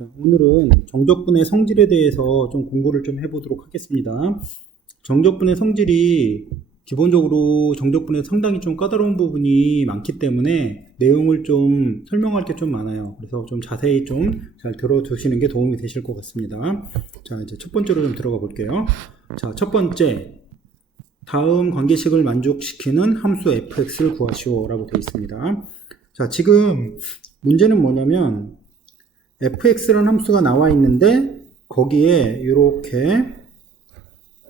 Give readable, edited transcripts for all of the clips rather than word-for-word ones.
자, 오늘은 정적분의 성질에 대해서 좀 공부를 좀 해보도록 하겠습니다. 정적분의 성질이 기본적으로 정적분에 상당히 좀 까다로운 부분이 많기 때문에 내용을 좀 설명할 게 좀 많아요. 그래서 좀 자세히 좀 잘 들어두시는 게 도움이 되실 것 같습니다. 자, 이제 첫 번째로 좀 들어가 볼게요. 자, 첫 번째. 다음 관계식을 만족시키는 함수 fx를 구하시오 라고 되어 있습니다. 자, 지금 문제는 뭐냐면 fx라는 함수가 나와 있는데 거기에 이렇게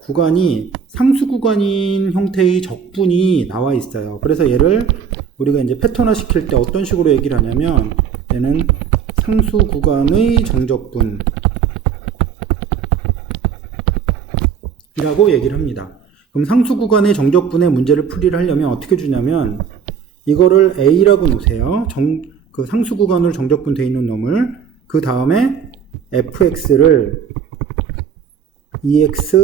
구간이 상수 구간인 형태의 적분이 나와 있어요. 그래서 얘를 우리가 이제 패턴화 시킬 때 어떤 식으로 얘기를 하냐면 얘는 상수 구간의 정적분 이라고 얘기를 합니다. 그럼 상수 구간의 정적분의 문제를 풀이를 하려면 어떻게 주냐면 이거를 A라고 놓으세요. 그 상수 구간으로 정적분 되어 있는 놈을 그 다음에 fx를 ex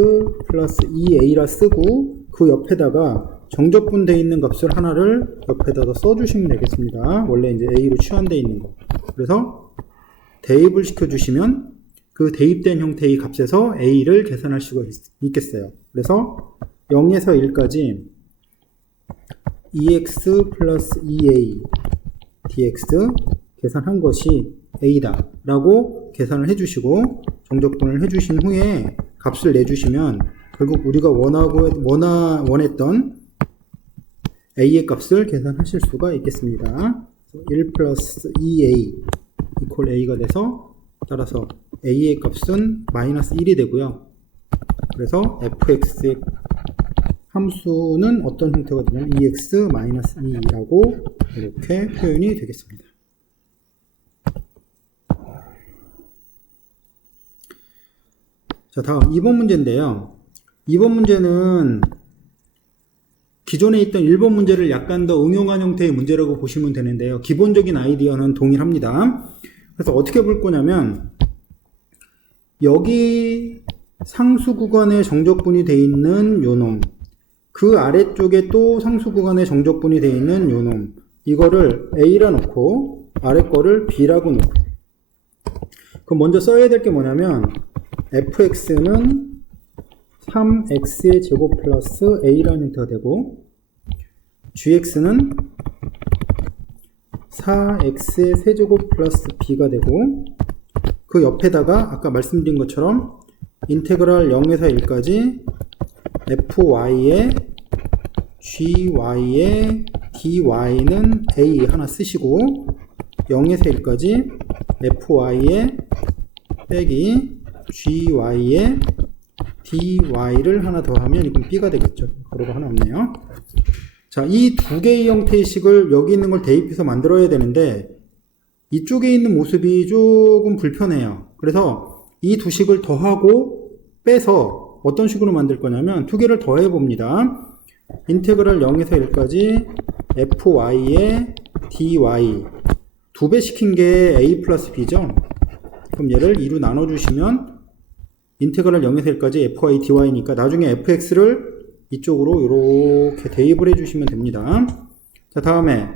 플러스 2a라 쓰고 그 옆에다가 정적분 되어 있는 값을 하나를 옆에다가 써주시면 되겠습니다. 원래 이제 a로 취한되어 있는 거. 그래서 대입을 시켜주시면 그 대입된 형태의 값에서 a를 계산할 수가 있겠어요. 그래서 0에서 1까지 ex 플러스 2a dx 계산한 것이 a다 라고 계산을 해주시고 정적분을 해주신 후에 값을 내주시면 결국 우리가 원했던 a의 값을 계산하실 수가 있겠습니다. 1 플러스 2a 이퀄 a가 돼서 따라서 a의 값은 마이너스 1이 되고요. 그래서 fx의 함수는 어떤 형태가 되냐면 ex-2라고 이렇게 표현이 되겠습니다. 자, 다음 2번 문제인데요. 2번 문제는 기존에 있던 1번 문제를 약간 더 응용한 형태의 문제라고 보시면 되는데요. 기본적인 아이디어는 동일합니다. 그래서 어떻게 볼 거냐면 여기 상수 구간에 정적분이 되어 있는 요놈 그 아래쪽에 또 상수 구간에 정적분이 되어 있는 요놈 이거를 A라 놓고 아래 거를 B라고 놓고 그럼 먼저 써야 될 게 뭐냐면 fx는 3x의 제곱 플러스 a라는 형태가 되고 gx는 4x의 세제곱 플러스 b가 되고 그 옆에다가 아까 말씀드린 것처럼 인테그랄 0에서 1까지 fy의 gy의 dy는 a 하나 쓰시고 0에서 1까지 fy의 빼기 gy의 dy를 하나 더하면 이건 b가 되겠죠. 가로가 하나 없네요. 자, 이 두 개의 형태의 식을 여기 있는 걸 대입해서 만들어야 되는데 이쪽에 있는 모습이 조금 불편해요. 그래서 이 두 식을 더하고 빼서 어떤 식으로 만들 거냐면 두 개를 더해 봅니다. 인테그랄 0에서 1까지 fy의 dy 두 배 시킨 게 a 플러스 b죠. 그럼 얘를 2로 나눠주시면 인테그랄 0에서 1까지 fy dy니까 나중에 fx를 이쪽으로 이렇게 대입을 해주시면 됩니다. 자, 다음에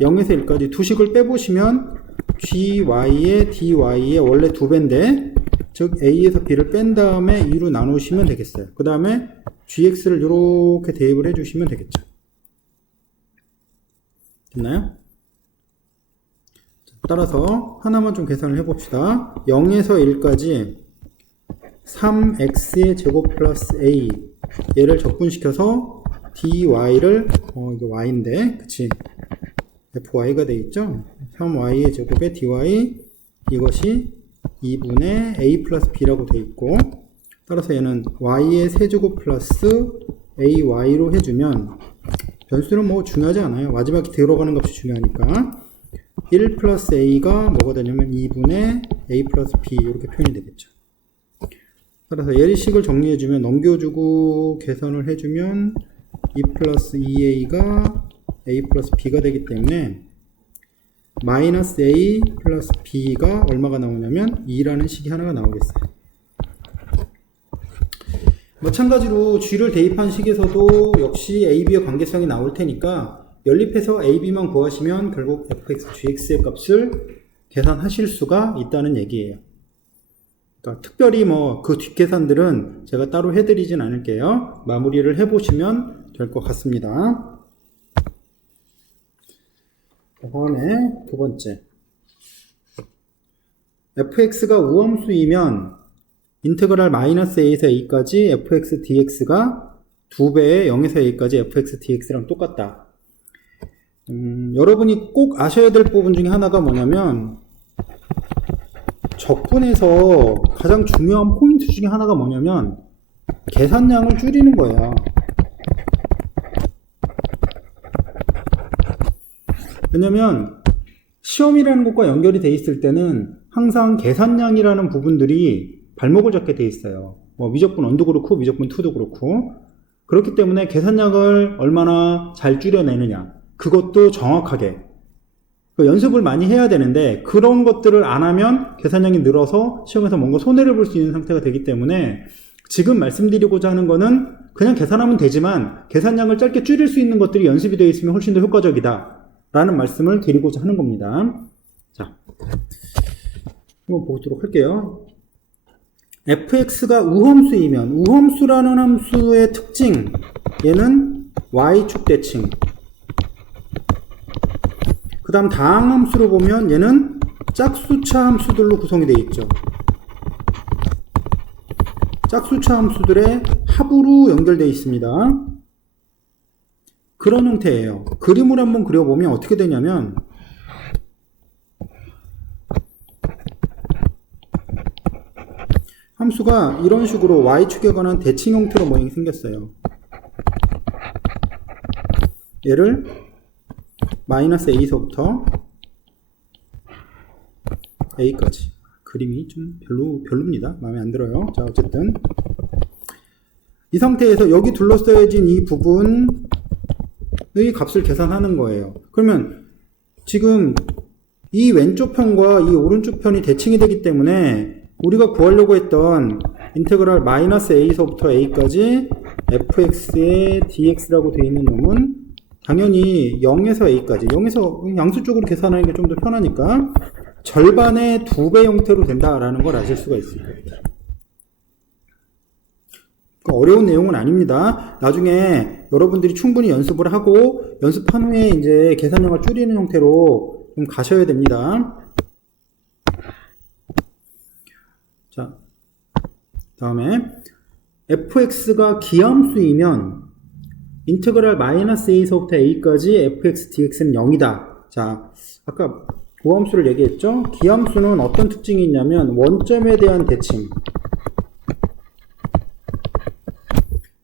0에서 1까지 두 식을 빼보시면 gy의 dy의 원래 두 배인데 즉 a에서 b를 뺀 다음에 2로 나누시면 되겠어요. 그 다음에 gx를 이렇게 대입을 해주시면 되겠죠. 됐나요? 따라서 하나만 좀 계산을 해봅시다. 0에서 1까지 3x의 제곱 플러스 a 얘를 적분시켜서 dy를 이거 y인데 그치 fy가 돼 있죠. 3y의 제곱에 dy 이것이 2분의 a 플러스 b라고 돼 있고 따라서 얘는 y의 세제곱 플러스 ay로 해주면 변수는 뭐 중요하지 않아요. 마지막에 들어가는 값이 중요하니까 1 플러스 a가 뭐가 되냐면 2분의 a 플러스 b 이렇게 표현이 되겠죠. 따라서 예리식을 정리해주면 넘겨주고 계산을 해주면 2 플러스 2a가 a 플러스 b가 되기 때문에 마이너스 a 플러스 b가 얼마가 나오냐면 2라는 식이 하나가 나오겠어요. 마찬가지로 g를 대입한 식에서도 역시 a, b의 관계성이 나올 테니까 연립해서 a, b만 구하시면 결국 fx, gx의 값을 계산하실 수가 있다는 얘기예요. 그러니까 특별히 뭐 그 뒷계산들은 제가 따로 해드리진 않을게요. 마무리를 해보시면 될 것 같습니다. 다음에 두 번째. fx가 우함수이면 인테그랄 마이너스 a에서 a까지 fx dx가 2배의 0에서 a까지 fx dx랑 똑같다. 여러분이 꼭 아셔야 될 부분 중에 하나가 뭐냐면 적분에서 가장 중요한 포인트 중에 하나가 뭐냐면 계산량을 줄이는 거예요. 왜냐면 시험이라는 것과 연결이 돼 있을 때는 항상 계산량이라는 부분들이 발목을 잡게 돼 있어요. 뭐 미적분 1도 그렇고 미적분 2도 그렇고. 그렇기 때문에 계산량을 얼마나 잘 줄여내느냐, 그것도 정확하게 연습을 많이 해야 되는데 그런 것들을 안 하면 계산량이 늘어서 시험에서 뭔가 손해를 볼 수 있는 상태가 되기 때문에 지금 말씀드리고자 하는 거는 그냥 계산하면 되지만 계산량을 짧게 줄일 수 있는 것들이 연습이 되어 있으면 훨씬 더 효과적이다 라는 말씀을 드리고자 하는 겁니다. 자, 한번 보도록 할게요. fx가 우함수이면 우함수라는 함수의 특징, 얘는 y축 대칭. 그 다음 다항함수로 보면 얘는 짝수차 함수들로 구성이 되어 있죠. 짝수차 함수들의 합으로 연결되어 있습니다. 그런 형태예요. 그림을 한번 그려보면 어떻게 되냐면 함수가 이런 식으로 y축에 관한 대칭 형태로 모양이 생겼어요. 얘를 마이너스 a서부터 a까지. 그림이 좀 별로입니다. 마음에 안 들어요. 자, 어쨌든 이 상태에서 여기 둘러싸여진 이 부분의 값을 계산하는 거예요. 그러면 지금 이 왼쪽 편과 이 오른쪽 편이 대칭이 되기 때문에 우리가 구하려고 했던 인테그랄 마이너스 a서부터 a까지 fx의 dx라고 되어 있는 놈은 당연히 0에서 a까지, 0에서 양수 쪽으로 계산하는 게 좀 더 편하니까 절반의 2배 형태로 된다라는 걸 아실 수가 있습니다. 어려운 내용은 아닙니다. 나중에 여러분들이 충분히 연습을 하고 연습한 후에 이제 계산량을 줄이는 형태로 좀 가셔야 됩니다. 자, 다음에 fx가 기함수이면 인테그랄 마이너스 a서부터 a까지 fx dx는 0이다. 자, 아까 우함수를 얘기했죠? 기함수는 어떤 특징이 있냐면 원점에 대한 대칭,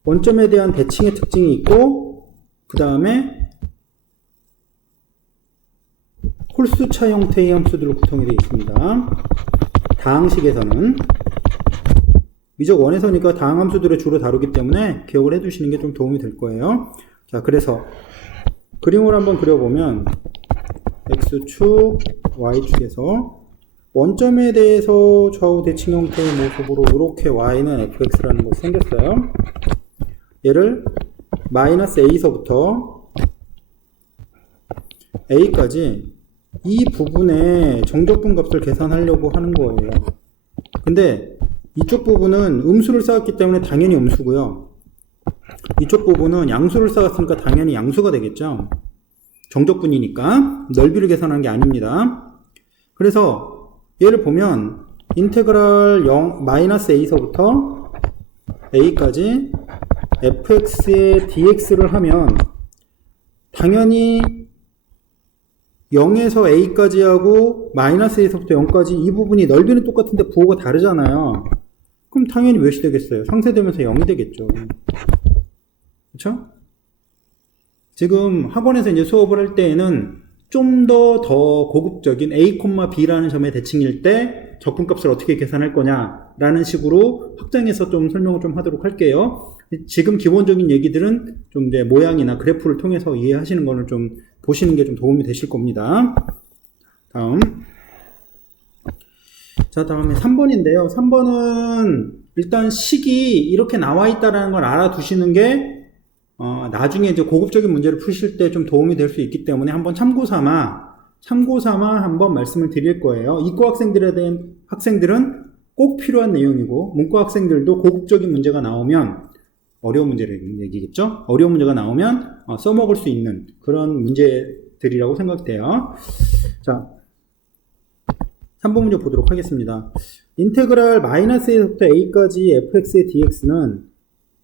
원점에 대한 대칭의 특징이 있고 그 다음에 홀수차 형태의 함수들로 구성이 되어 있습니다. 다항식에서는 미적 원에서니까 다항함수들을 주로 다루기 때문에 기억을 해두시는 게 좀 도움이 될 거예요. 자, 그래서 그림을 한번 그려보면 x축, y축에서 원점에 대해서 좌우 대칭 형태의 모습으로 이렇게 y는 fx라는 것이 생겼어요. 얘를 마이너스 a서부터 a까지 이 부분의 정적분 값을 계산하려고 하는 거예요. 근데 이쪽 부분은 음수를 쌓았기 때문에 당연히 음수고요. 이쪽 부분은 양수를 쌓았으니까 당연히 양수가 되겠죠. 정적분이니까 넓이를 계산한 게 아닙니다. 그래서 얘를 보면 인테그랄 0, 마이너스 a서부터 a까지 fx의 dx를 하면 당연히 0에서 a까지 하고 마이너스 a서부터 0까지 이 부분이 넓이는 똑같은데 부호가 다르잖아요. 그럼 당연히 몇이 되겠어요? 상쇄되면서 0이 되겠죠. 그렇죠? 지금 학원에서 이제 수업을 할 때에는 좀 더 고급적인 a, b라는 점의 대칭일 때 적분값을 어떻게 계산할 거냐라는 식으로 확장해서 좀 설명을 좀 하도록 할게요. 지금 기본적인 얘기들은 좀 이제 모양이나 그래프를 통해서 이해하시는 거를 좀 보시는 게 좀 도움이 되실 겁니다. 자, 다음에 3번인데요. 3번은 일단 식이 이렇게 나와 있다는 걸 알아두시는 게 나중에 이제 고급적인 문제를 푸실 때 좀 도움이 될 수 있기 때문에 한번 참고 삼아 한번 말씀을 드릴 거예요. 이과 학생들은 꼭 꼭 필요한 내용이고 문과 학생들도 고급적인 문제가 나오면 어려운 문제를 얘기겠죠? 어려운 문제가 나오면 써먹을 수 있는 그런 문제들이라고 생각돼요. 자, 3번 문제 보도록 하겠습니다. 인테그랄 마이너스 1에서부터 a까지 fx의 dx는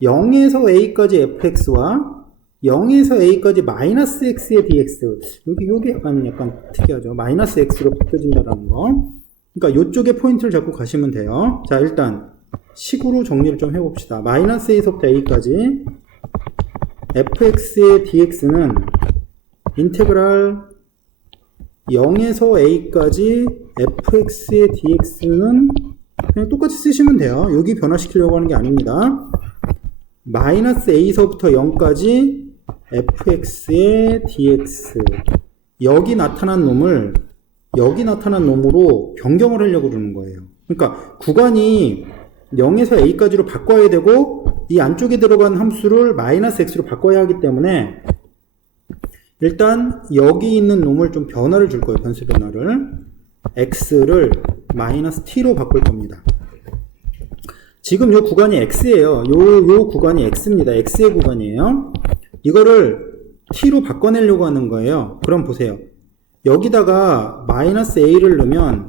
0에서 a까지 fx와 0에서 a까지 마이너스 x의 dx. 요게 약간 특이하죠. 마이너스 x로 바뀌어진다는 거. 그러니까 요쪽에 포인트를 잡고 가시면 돼요. 자, 일단 식으로 정리를 좀 해봅시다. 마이너스 a서부터 a까지 fx의 dx는 인테그랄 0에서 a까지 fx의 dx는 그냥 똑같이 쓰시면 돼요. 여기 변화시키려고 하는 게 아닙니다. 마이너스 a서부터 0까지 fx의 dx. 여기 나타난 놈을 여기 나타난 놈으로 변경을 하려고 그러는 거예요. 그러니까 구간이 0에서 a까지로 바꿔야 되고 이 안쪽에 들어간 함수를 마이너스 x로 바꿔야 하기 때문에 일단 여기 있는 놈을 좀 변화를 줄 거예요. 변수 변화를. x를 마이너스 t로 바꿀 겁니다. 지금 요 구간이 x예요. 요 구간이 x입니다. x의 구간이에요. 이거를 t로 바꿔내려고 하는 거예요. 그럼 보세요. 여기다가 마이너스 a를 넣으면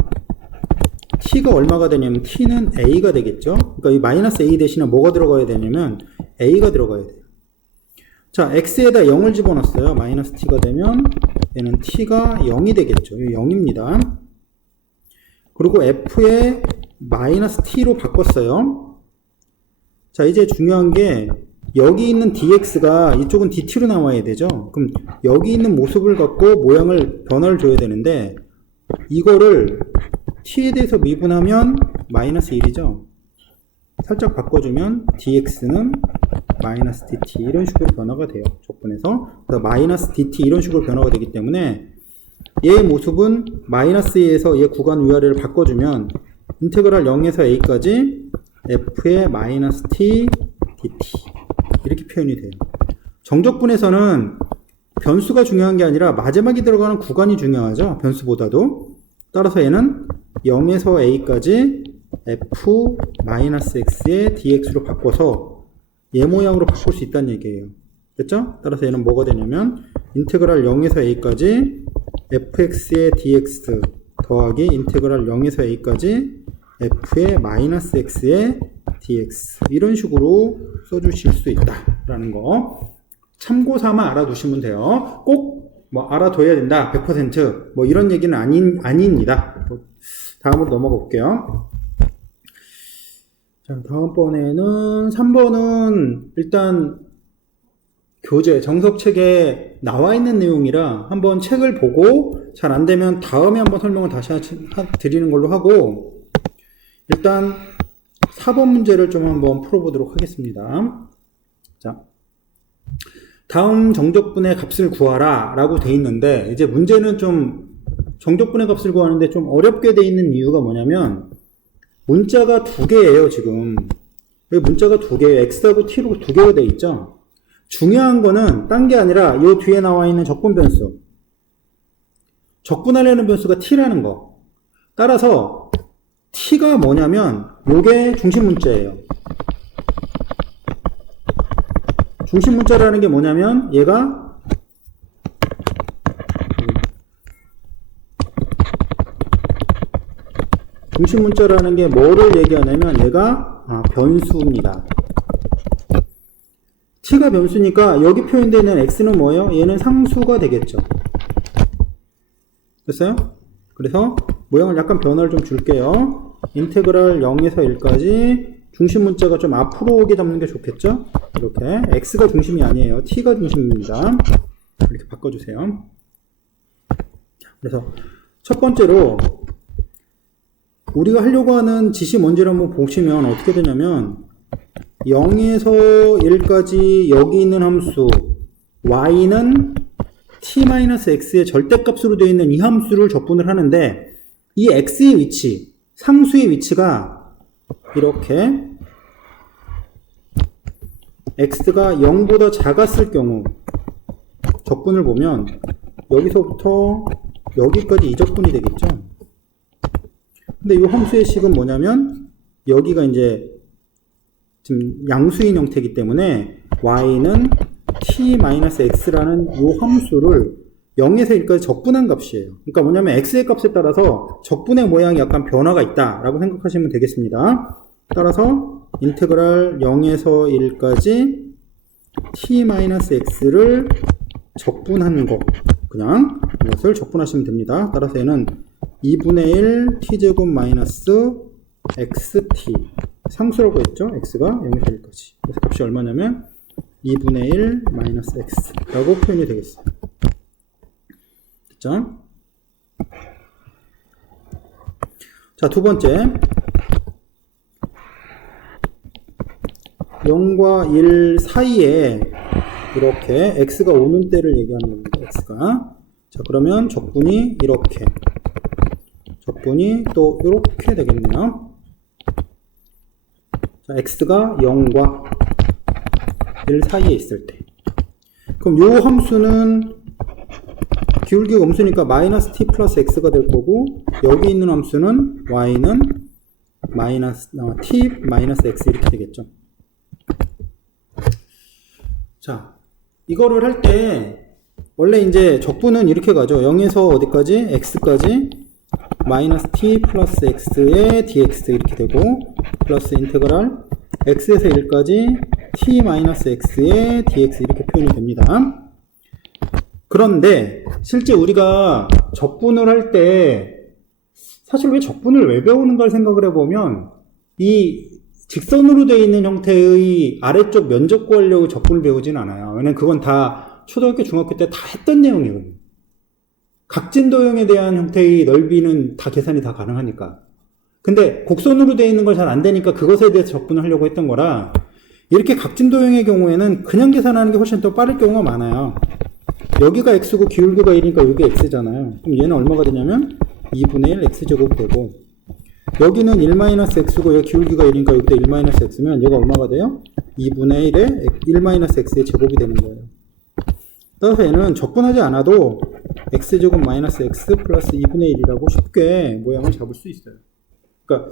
t가 얼마가 되냐면 t는 a가 되겠죠. 그러니까 이 마이너스 a 대신에 뭐가 들어가야 되냐면 a가 들어가야 돼요. 자, x에다 0을 집어넣었어요. 마이너스 t가 되면 얘는 t가 0이 되겠죠. 0입니다. 그리고 f에 마이너스 t로 바꿨어요. 자, 이제 중요한 게 여기 있는 dx가 이쪽은 dt로 나와야 되죠. 그럼 여기 있는 모습을 갖고 모양을 변화를 줘야 되는데 이거를 t에 대해서 미분하면 마이너스 1이죠. 살짝 바꿔주면 dx는 마이너스 dt 이런 식으로 변화가 돼요. 적분에서. 그래서 마이너스 dt 이런 식으로 변화가 되기 때문에 얘의 모습은 마이너스에서 얘 구간 위아래를 바꿔주면 인테그랄 0에서 a까지 f의 마이너스 t dt 이렇게 표현이 돼요. 정적분에서는 변수가 중요한 게 아니라 마지막에 들어가는 구간이 중요하죠. 변수보다도. 따라서 얘는 0에서 a까지 f-x의 dx로 바꿔서 얘 모양으로 바꿀 수 있다는 얘기예요. 됐죠? 따라서 얘는 뭐가 되냐면 인테그랄 0에서 a까지 fx의 dx 더하기 인테그랄 0에서 a까지 f의 마이너스 x의 dx 이런 식으로 써주실 수 있다라는 거 참고 삼아 알아두시면 돼요. 꼭 뭐 알아둬야 된다 100% 뭐 이런 얘기는 아닙니다. 다음으로 넘어가 볼게요. 자, 다음번에는 3번은 일단 교재 정석책에 나와 있는 내용이라 한번 책을 보고 잘 안되면 다음에 한번 설명을 다시 드리는 걸로 하고 일단 4번 문제를 좀 한번 풀어보도록 하겠습니다. 자, 다음 정적분의 값을 구하라 라고 돼 있는데 이제 문제는 좀 정적분의 값을 구하는데 좀 어렵게 돼 있는 이유가 뭐냐면 문자가 두 개예요. 지금 여기 문자가 두 개예요. x하고 t로 두 개가 돼 있죠. 중요한 거는 딴 게 아니라 이 뒤에 나와 있는 적분 변수 적분하려는 변수가 t라는 거. 따라서 t가 뭐냐면 요게 중심 문자예요. 중심 문자라는 게 뭐냐면 얘가 중심 문자라는 게 뭐를 얘기하냐면 얘가 변수입니다. t가 변수니까 여기 표현되어 있는 x는 뭐예요? 얘는 상수가 되겠죠. 됐어요? 그래서 모양을 약간 변화를 좀 줄게요. 인테그랄 0에서 1까지 중심 문자가 좀 앞으로 오게 잡는 게 좋겠죠? 이렇게 x가 중심이 아니에요. t가 중심입니다. 이렇게 바꿔주세요. 그래서 첫 번째로 우리가 하려고 하는 지시 뭔지를 한번 보시면 어떻게 되냐면 0에서 1까지 여기 있는 함수 y는 t-x의 절대값으로 되어 있는 이 함수를 적분을 하는데 이 x의 위치, 상수의 위치가 이렇게 x가 0보다 작았을 경우 적분을 보면 여기서부터 여기까지 이 적분이 되겠죠. 근데 이 함수의 식은 뭐냐면 여기가 이제 지금 양수인 형태이기 때문에 y는 t-x라는 이 함수를 0에서 1까지 적분한 값이에요. 그러니까 뭐냐면 x의 값에 따라서 적분의 모양이 약간 변화가 있다라고 생각하시면 되겠습니다. 따라서 인테그랄 0에서 1까지 t-x를 적분한 거, 그냥 이것을 적분하시면 됩니다. 따라서 얘는 2분의 1 t제곱 마이너스 xt, 상수라고 했죠? x가 0에서 1까지. 그래서 값이 얼마냐면 2분의 1 마이너스 x라고 표현이 되겠어요. 됐죠? 자, 두 번째. 0과 1 사이에 이렇게 x가 오는 때를 얘기하는 겁니다. x가. 자, 그러면 적분이 이렇게. 적분이 또 이렇게 되겠네요. 자, x가 0과 1 사이에 있을 때. 그럼 요 함수는 기울기가 음수니까 마이너스 t 플러스 x가 될 거고, 여기 있는 함수는 y는 마이너스 t 마이너스 x 이렇게 되겠죠. 자, 이거를 할 때 원래 이제 적분은 이렇게 가죠. 0에서 어디까지? x까지 마이너스 t 플러스 x의 dx 이렇게 되고, 플러스 인테그랄 x에서 1까지 t 마이너스 x의 dx 이렇게 표현이 됩니다. 그런데 실제 우리가 적분을 할 때 사실 왜 적분을 왜 배우는가를 생각을 해보면, 이 직선으로 되어 있는 형태의 아래쪽 면적 구하려고 적분을 배우진 않아요. 왜냐면 그건 다 초등학교, 중학교 때 다 했던 내용이거든요. 각진도형에 대한 형태의 넓이는 다 계산이 다 가능하니까. 근데 곡선으로 되어 있는 걸 잘 안 되니까 그것에 대해서 적분을 하려고 했던 거라, 이렇게 각진도형의 경우에는 그냥 계산하는 게 훨씬 더 빠를 경우가 많아요. 여기가 x고 기울기가 1이니까 여기 x잖아요. 그럼 얘는 얼마가 되냐면 2분의 1 x제곱이 되고, 여기는 1-x고 여기 기울기가 1이니까 여기다 1-x면 얘가 얼마가 돼요? 2분의 1에 1-x의 제곱이 되는 거예요. 따라서 얘는 적분하지 않아도 x제곱 마이너스 x 플러스 2분의 1이라고 쉽게 모양을 잡을 수 있어요. 그러니까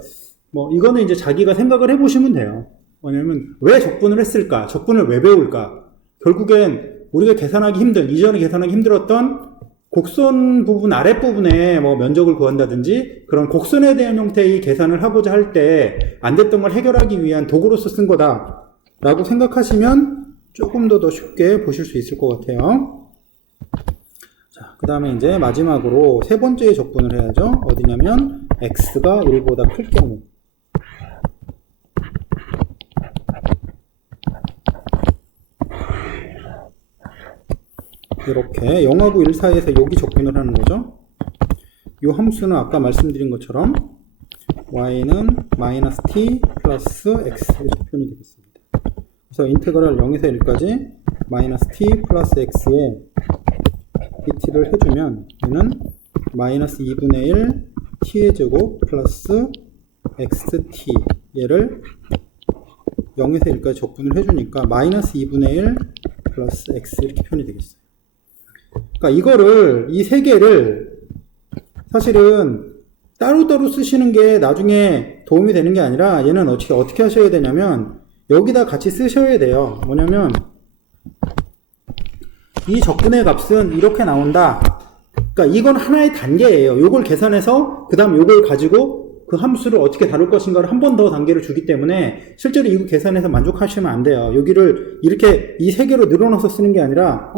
뭐 이거는 이제 자기가 생각을 해보시면 돼요. 왜냐면 왜 적분을 했을까? 적분을 왜 배울까? 결국엔 우리가 계산하기 이전에 계산하기 힘들었던 곡선 부분 아랫부분에 뭐 면적을 구한다든지 그런 곡선에 대한 형태의 계산을 하고자 할 때 안 됐던 걸 해결하기 위한 도구로서 쓴 거다 라고 생각하시면 조금 더 쉽게 보실 수 있을 것 같아요. 자, 그 다음에 이제 마지막으로 세 번째 적분을 해야죠. 어디냐면 x가 1보다 클 경우. 이렇게 0하고 1 사이에서 여기 적분을 하는 거죠. 이 함수는 아까 말씀드린 것처럼 y는 마이너스 t 플러스 x 이렇게 표현이 되겠습니다. 그래서 인테그랄 0에서 1까지 마이너스 t 플러스 x에 dt를 해주면 얘는 마이너스 2분의 1 t의 제곱 플러스 xt 얘를 0에서 1까지 적분을 해주니까 마이너스 2분의 1 플러스 x 이렇게 표현이 되겠어요. 그러니까 이거를 이 세 개를 사실은 따로따로 쓰시는 게 나중에 도움이 되는 게 아니라 얘는 어떻게 하셔야 되냐면 여기다 같이 쓰셔야 돼요. 뭐냐면 이 적분의 값은 이렇게 나온다. 그러니까 이건 하나의 단계예요. 요걸 계산해서 그 다음 요걸 가지고 그 함수를 어떻게 다룰 것인가를 한 번 더 단계를 주기 때문에 실제로 이거 계산해서 만족하시면 안 돼요. 여기를 이렇게 이 세 개로 늘어나서 쓰는 게 아니라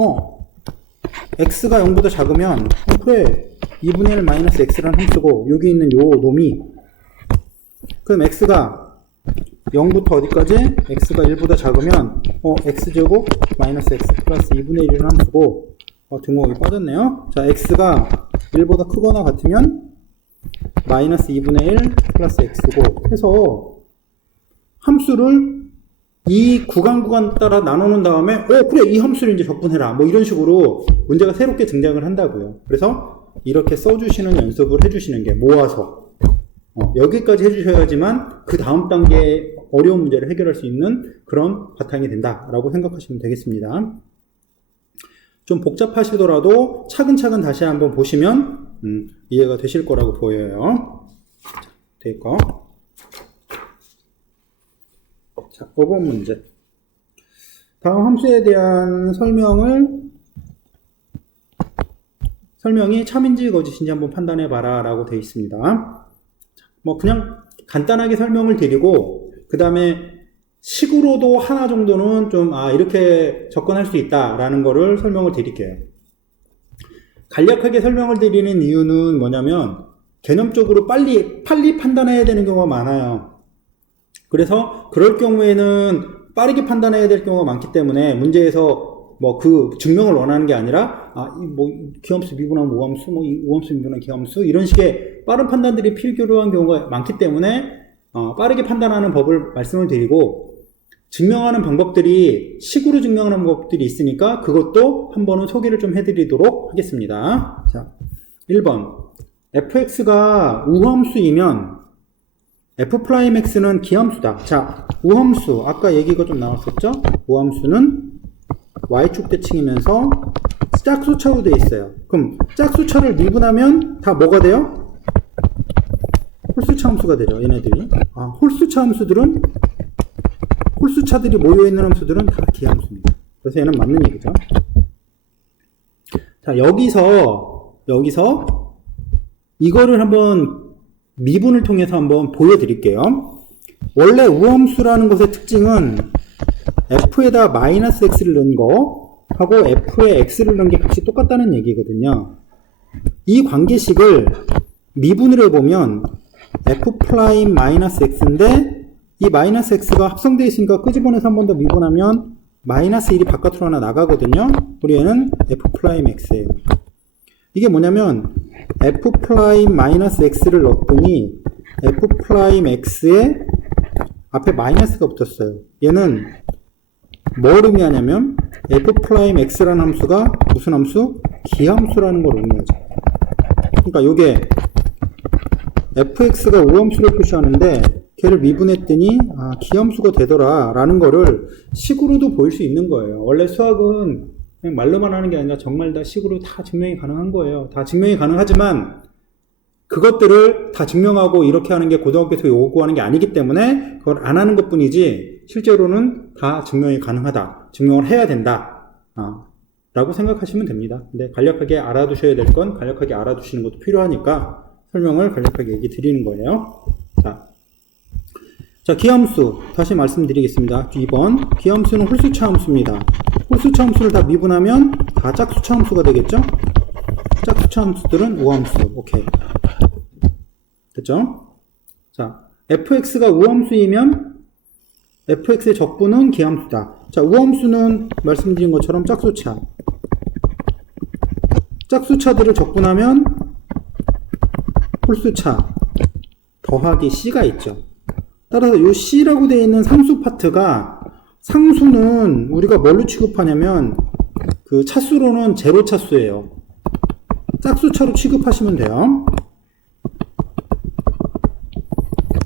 x가 0보다 작으면 그래 2분의 1 마이너스 x라는 함수고 여기 있는 요 놈이 그럼 x가 0부터 어디까지? x가 1보다 작으면 x제곱 마이너스 x 플러스 2분의 1이라는 함수고 등호가 빠졌네요. 자, x가 1보다 크거나 같으면 마이너스 2분의 1 플러스 x고 해서 함수를 이 구간 따라 나눠놓은 다음에 그래 이 함수를 이제 적분해라 뭐 이런 식으로 문제가 새롭게 등장을 한다고요. 그래서 이렇게 써주시는 연습을 해주시는 게 모아서 여기까지 해주셔야지만 그 다음 단계에 어려운 문제를 해결할 수 있는 그런 바탕이 된다라고 생각하시면 되겠습니다. 좀 복잡하시더라도 차근차근 다시 한번 보시면 이해가 되실 거라고 보여요. 자, 될까? 자, 5번 문제. 다음 함수에 대한 설명이 참인지 거짓인지 한번 판단해 봐라 라고 되어 있습니다. 뭐 그냥 간단하게 설명을 드리고 그 다음에 식으로도 하나 정도는 좀 이렇게 접근할 수 있다라는 거를 설명을 드릴게요. 간략하게 설명을 드리는 이유는 뭐냐면 개념적으로 빨리 판단해야 되는 경우가 많아요. 그래서 그럴 경우에는 빠르게 판단해야 될 경우가 많기 때문에 문제에서 뭐 그 증명을 원하는 게 아니라 뭐 기함수 미분하면 오함수, 뭐 오함수 미분하면 기함수 이런 식의 빠른 판단들이 필요한 경우가 많기 때문에 빠르게 판단하는 법을 말씀을 드리고 증명하는 방법들이 식으로 증명하는 방법들이 있으니까 그것도 한번은 소개를 좀 해드리도록 하겠습니다. 자, 1번 fx가 우함수이면 f'x는 기함수다. 자, 우함수 아까 얘기가 좀 나왔었죠? 우함수는 y축 대칭이면서 짝수차로 되어 있어요. 그럼 짝수차를 미분하면 다 뭐가 돼요? 홀수차 함수가 되죠. 얘네들이. 홀수차 함수들은 홀수차들이 모여있는 함수들은 다 기함수입니다. 그래서 얘는 맞는 얘기죠. 자, 여기서 이거를 한번 미분을 통해서 한번 보여드릴게요. 원래 우함수라는 것의 특징은 f에다 마이너스 x를 넣은 거 하고 f에 x를 넣은 게 값이 똑같다는 얘기거든요. 이 관계식을 미분을 해보면 f'-x인데 이 마이너스 x가 합성되어 있으니까 끄집어내서 한 번 더 미분하면 마이너스 1이 바깥으로 하나 나가거든요. 우리 얘는 f'x예요. 이게 뭐냐면 f'-x를 넣었더니 f'x에 앞에 마이너스가 붙었어요. 얘는 뭘 의미하냐면 f'x라는 함수가 무슨 함수? 기함수라는 걸 의미하죠. 그러니까 요게 fx가 우함수를 표시하는데 걔를 미분했더니 기함수가 되더라 라는 거를 식으로도 보일 수 있는 거예요. 원래 수학은 그냥 말로만 하는 게 아니라 정말 다 식으로 다 증명이 가능한 거예요. 다 증명이 가능하지만 그것들을 다 증명하고 이렇게 하는 게 고등학교에서 요구하는 게 아니기 때문에 그걸 안 하는 것 뿐이지 실제로는 다 증명이 가능하다. 증명을 해야 된다. 라고 생각하시면 됩니다. 근데 간략하게 알아두셔야 될 건 간략하게 알아두시는 것도 필요하니까 설명을 간략하게 얘기 드리는 거예요. 자, 기함수 다시 말씀드리겠습니다. 2번 기함수는 홀수차 함수입니다. 홀수차 함수를 다 미분하면 다 짝수차 함수가 되겠죠? 짝수차 함수들은 우함수. 오케이. 됐죠? 자, fx가 우함수이면 fx의 적분은 기함수다. 자, 우함수는 말씀드린 것처럼 짝수차. 짝수차들을 적분하면 홀수차 더하기 c가 있죠. 따라서 이 c라고 되어 있는 상수 파트가 상수는 우리가 뭘로 취급하냐면 그 차수로는 제로 차수예요. 짝수차로 취급하시면 돼요.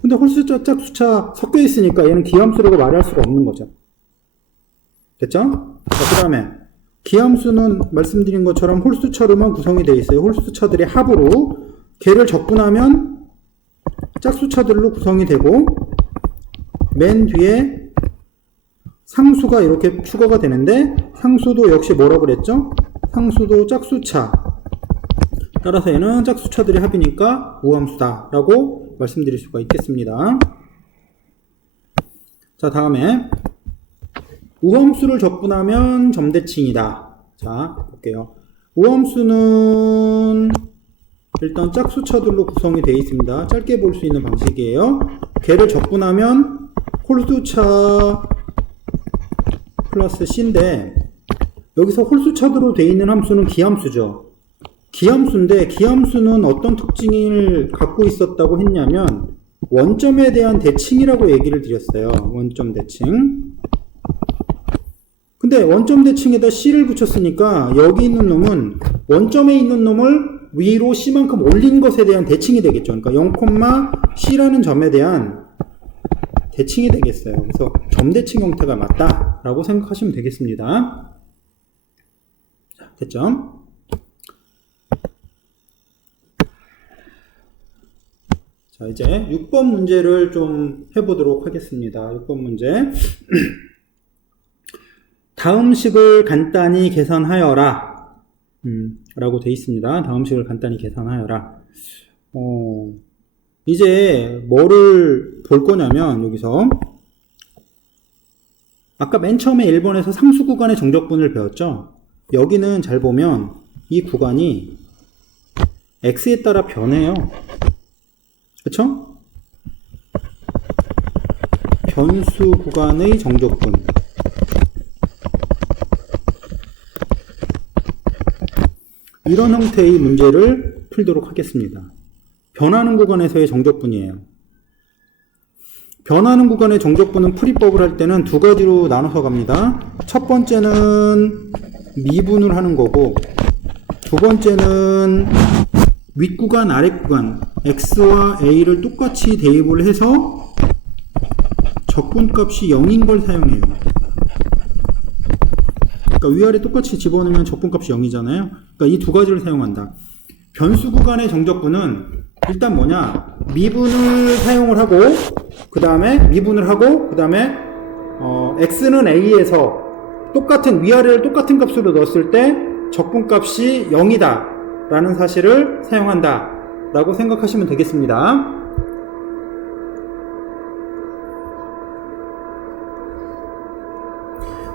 근데 홀수차, 짝수차 섞여 있으니까 얘는 기함수라고 말할 수가 없는 거죠. 됐죠? 자, 그 다음에 기함수는 말씀드린 것처럼 홀수차로만 구성이 되어 있어요. 홀수차들의 합으로 걔를 적분하면 짝수차들로 구성이 되고 맨 뒤에 상수가 이렇게 추가가 되는데 상수도 역시 뭐라고 그랬죠? 상수도 짝수차. 따라서 얘는 짝수차들의 합이니까 우함수다 라고 말씀드릴 수가 있겠습니다. 자, 다음에 우함수를 적분하면 점대칭이다. 자, 볼게요. 우함수는 일단 짝수차들로 구성이 되어 있습니다. 짧게 볼 수 있는 방식이에요. 걔를 적분하면 홀수차 플러스 c인데 여기서 홀수차들로 되어 있는 함수는 기함수죠. 기함수인데 기함수는 어떤 특징을 갖고 있었다고 했냐면 원점에 대한 대칭이라고 얘기를 드렸어요. 원점 대칭. 근데 원점 대칭에다 c를 붙였으니까 여기 있는 놈은 원점에 있는 놈을 위로 c만큼 올린 것에 대한 대칭이 되겠죠. 그러니까 0,c라는 점에 대한 대칭이 되겠어요. 그래서 점대칭 형태가 맞다라고 생각하시면 되겠습니다. 자, 됐죠? 자, 이제 6번 문제를 좀 해보도록 하겠습니다. 6번 문제. 다음 식을 간단히 계산하여라. 라고 되어 있습니다. 다음 식을 간단히 계산하여라. 이제 뭐를 볼 거냐면, 여기서. 아까 맨 처음에 1번에서 상수 구간의 정적분을 배웠죠? 여기는 잘 보면 이 구간이 x에 따라 변해요. 그쵸? 변수 구간의 정적분. 이런 형태의 문제를 풀도록 하겠습니다. 변하는 구간에서의 정적분이에요. 변하는 구간의 정적분은 풀이법을 할 때는 두 가지로 나눠서 갑니다. 첫 번째는 미분을 하는 거고, 두 번째는 윗구간, 아랫구간, x와 a를 똑같이 대입을 해서 적분값이 0인 걸 사용해요. 그러니까 위아래 똑같이 집어넣으면 적분값이 0이잖아요. 그러니까 이 두 가지를 사용한다. 변수 구간의 정적분은 일단 뭐냐, 미분을 사용을 하고, 그 다음에 x는 a에서 똑같은 위아래를 똑같은 값으로 넣었을 때 적분값이 0이다 라는 사실을 사용한다 라고 생각하시면 되겠습니다.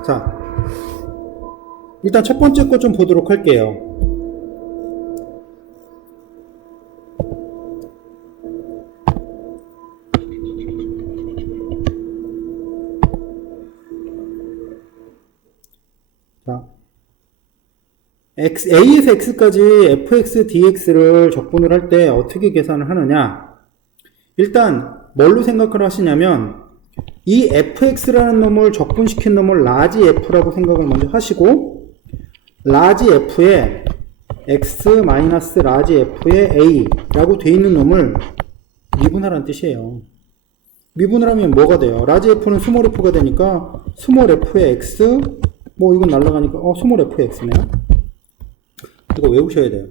자, 일단 첫 번째 거 좀 보도록 할게요. 자, a에서 x까지 fx, dx를 적분을 할 때 어떻게 계산을 하느냐? 일단 뭘로 생각을 하시냐면 이 fx라는 놈을 적분시킨 놈을 라지 f라고 생각을 먼저 하시고, 라지 f에 x 마이너스 라지 f에 a 라고 돼 있는 놈을 미분하라는 뜻이에요. 미분을 하면 뭐가 돼요? 라지 f는 스몰 f가 되니까 스몰 f의 x, 뭐 이건 날라가니까 스몰 f의 x네요. 이거 외우셔야 돼요.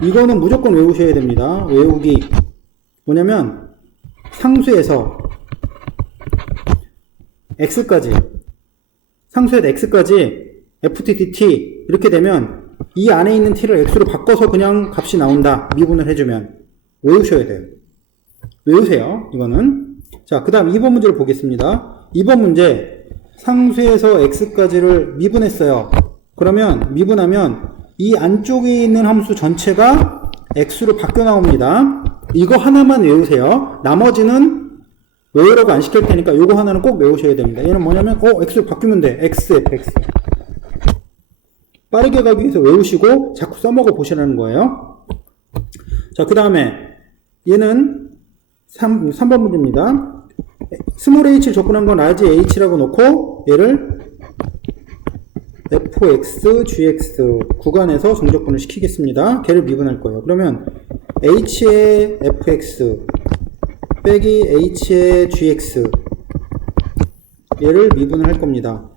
이거는 무조건 외우셔야 됩니다. 외우기 뭐냐면 상수에서 x까지, 상수에서 x까지 ft dt 이렇게 되면 이 안에 있는 t를 x로 바꿔서 그냥 값이 나온다. 미분을 해주면 외우셔야 돼요. 외우세요. 이거는. 자, 그 다음 2번 문제를 보겠습니다. 2번 문제, 상수에서 x까지를 미분했어요. 그러면 미분하면 이 안쪽에 있는 함수 전체가 x로 바뀌어 나옵니다. 이거 하나만 외우세요. 나머지는 외우라고 안 시킬 테니까 이거 하나는 꼭 외우셔야 됩니다. 얘는 뭐냐면 x로 바뀌면 돼. x, fx. 빠르게 가기 위해서 외우시고 자꾸 써먹어 보시라는 거예요. 자, 그 다음에 얘는 3번 문제입니다. 스몰 h를 적분한 건 라지 h라고 놓고 얘를 fx, gx 구간에서 정적분을 시키겠습니다. 걔를 미분할 거예요. 그러면 h의 fx 빼기 h의 gx 얘를 미분을 할 겁니다.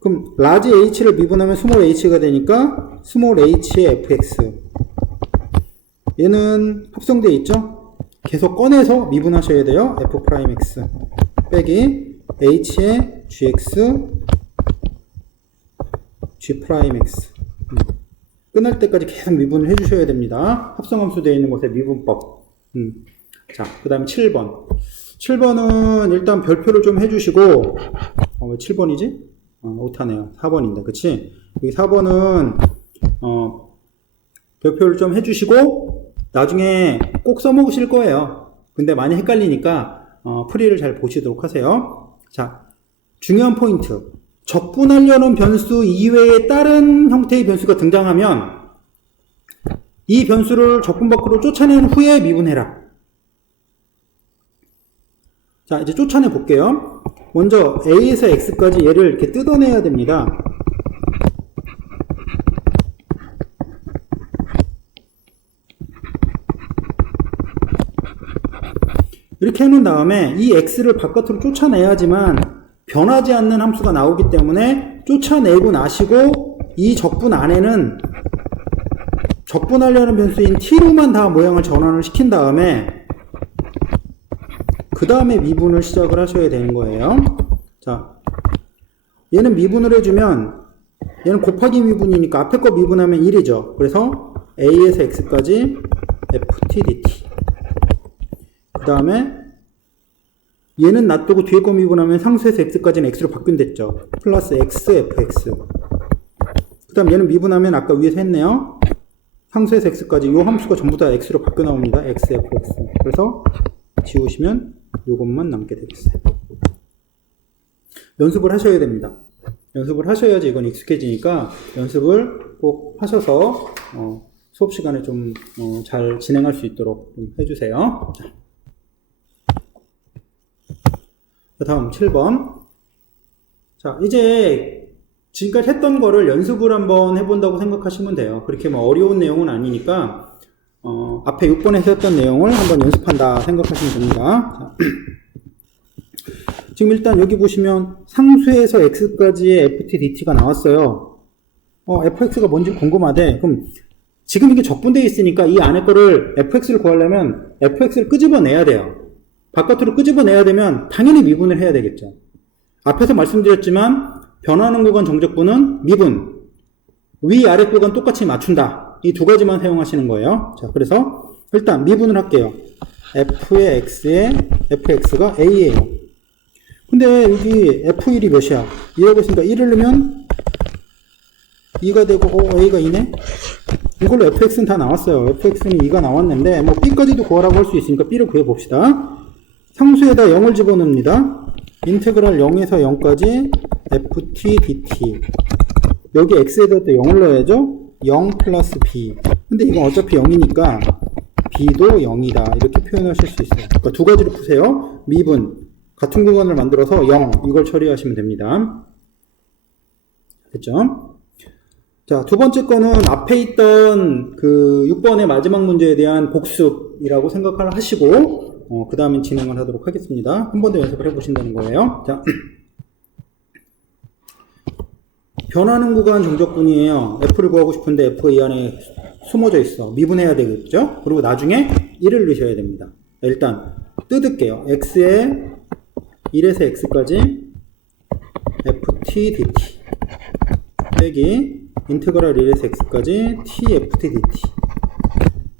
그럼 라지 h를 미분하면 스몰 h가 되니까 스몰 h의 fx, 얘는 합성되어 있죠? 계속 꺼내서 미분하셔야 돼요. f'x 빼기 h의 gx g'x. 끝날 때까지 계속 미분을 해주셔야 됩니다. 합성함수 되어 있는 곳에 미분법. 자, 그 다음 7번. 7번은 일단 별표를 좀 해주시고, 왜 7번이지? 오타네요. 4번인데, 그치? 여기 4번은, 별표를 좀 해주시고, 나중에 꼭 써먹으실 거예요. 근데 많이 헷갈리니까, 풀이를 잘 보시도록 하세요. 자, 중요한 포인트. 적분하려는 변수 이외에 다른 형태의 변수가 등장하면 이 변수를 적분 밖으로 쫓아낸 후에 미분해라. 자, 이제 쫓아내 볼게요. 먼저 a에서 x까지 얘를 이렇게 뜯어내야 됩니다. 이렇게 해놓은 다음에 이 x를 바깥으로 쫓아내야지만 변하지 않는 함수가 나오기 때문에 쫓아내고 나시고 이 적분 안에는 적분하려는 변수인 t로만 다 모양을 전환을 시킨 다음에 그 다음에 미분을 시작을 하셔야 되는 거예요. 자, 얘는 미분을 해주면 얘는 곱하기 미분이니까 앞에 거 미분하면 1이죠. 그래서 a에서 x까지 ft dt. 그 다음에 얘는 놔두고 뒤에 거 미분하면 상수에서 x까지는 x로 바뀐댔죠. 플러스 x fx. 그 다음 얘는 미분하면 아까 위에서 했네요. 상수에서 x까지 요 함수가 전부 다 x로 바뀌어 나옵니다. x fx. 그래서 지우시면 요것만 남게 되겠어요. 연습을 하셔야 됩니다. 연습을 하셔야지 이건 익숙해지니까 연습을 꼭 하셔서 수업 시간에 좀 잘 진행할 수 있도록 좀 해주세요. 자, 다음 7번. 자, 이제 지금까지 했던 거를 연습을 한번 해본다고 생각하시면 돼요. 그렇게 뭐 어려운 내용은 아니니까 앞에 6번에서 했던 내용을 한번 연습한다 생각하시면 됩니다. 자, 지금 일단 여기 보시면 상수에서 x까지의 ft dt가 나왔어요. fx가 뭔지 궁금하대. 그럼 지금 이게 적분되어 있으니까 이 안에 거를 fx를 구하려면 fx를 끄집어내야 돼요. 바깥으로 끄집어내야 되면 당연히 미분을 해야 되겠죠. 앞에서 말씀드렸지만 변하는 구간 정적분은 미분, 위아래 구간 똑같이 맞춘다. 이 두 가지만 사용하시는 거예요. 자, 그래서 일단 미분을 할게요. f의 x에 fx가 a예요. 근데 여기 f1이 몇이야? 2라고 했으니까 1을 넣으면 2가 되고 a가 2네? 이걸로 fx는 다 나왔어요. fx는 2가 나왔는데 뭐 b까지도 구하라고 할 수 있으니까 b를 구해봅시다. 상수에다 0을 집어넣습니다. 인테그랄 0에서 0까지 ft dt. 여기 x에다 또 0을 넣어야죠. 0 플러스 b. 근데 이건 어차피 0이니까 b도 0이다. 이렇게 표현하실 수 있어요. 그러니까 두 가지로 푸세요. 미분. 같은 구간을 만들어서 0. 이걸 처리하시면 됩니다. 됐죠? 자, 두 번째 거는 앞에 있던 그 6번의 마지막 문제에 대한 복습이라고 생각을 하시고 그 다음에 진행을 하도록 하겠습니다. 한 번 더 연습을 해보신다는 거예요. 자, 변하는 구간 정적분이에요. f를 구하고 싶은데 f가 이 안에 숨어져 있어. 미분해야 되겠죠? 그리고 나중에 1을 넣으셔야 됩니다. 일단 뜯을게요. x에 1에서 x까지 ft dt 빼기 인테그랄 1에서 x까지 t ft dt.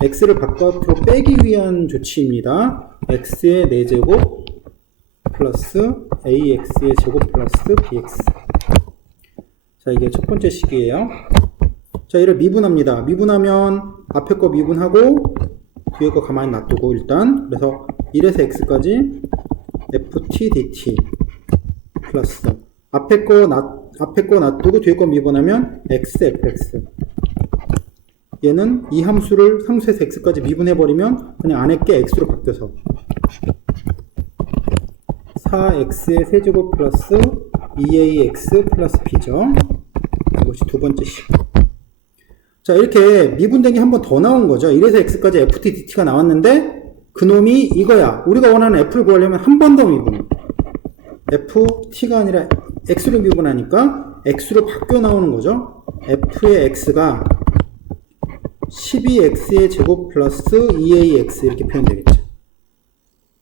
x를 바깥으로 빼기 위한 조치입니다. x의 4제곱 플러스 ax의 제곱 플러스 bx. 자, 이게 첫 번째 식이에요. 자, 얘를 미분합니다. 미분하면 앞에 거 미분하고 뒤에 거 가만히 놔두고 일단 그래서 1에서 x까지 ft dt 플러스 앞에 거 놔두고 뒤에 거 미분하면 x fx. 얘는 이 함수를 상수에서 x까지 미분해버리면 그냥 안에 게 x로 바뀌어서 4x의 세제곱 플러스 2ax 플러스 b죠. 이것이 두 번째 식. 자, 이렇게 미분된 게 한 번 더 나온 거죠. 1에서 x까지 ft dt가 나왔는데 그놈이 이거야. 우리가 원하는 f를 구하려면 한 번 더 미분. ft가 아니라 x로 미분하니까 x로 바뀌어 나오는 거죠. f의 x가 12x의 제곱 플러스 2ax 이렇게 표현되겠죠.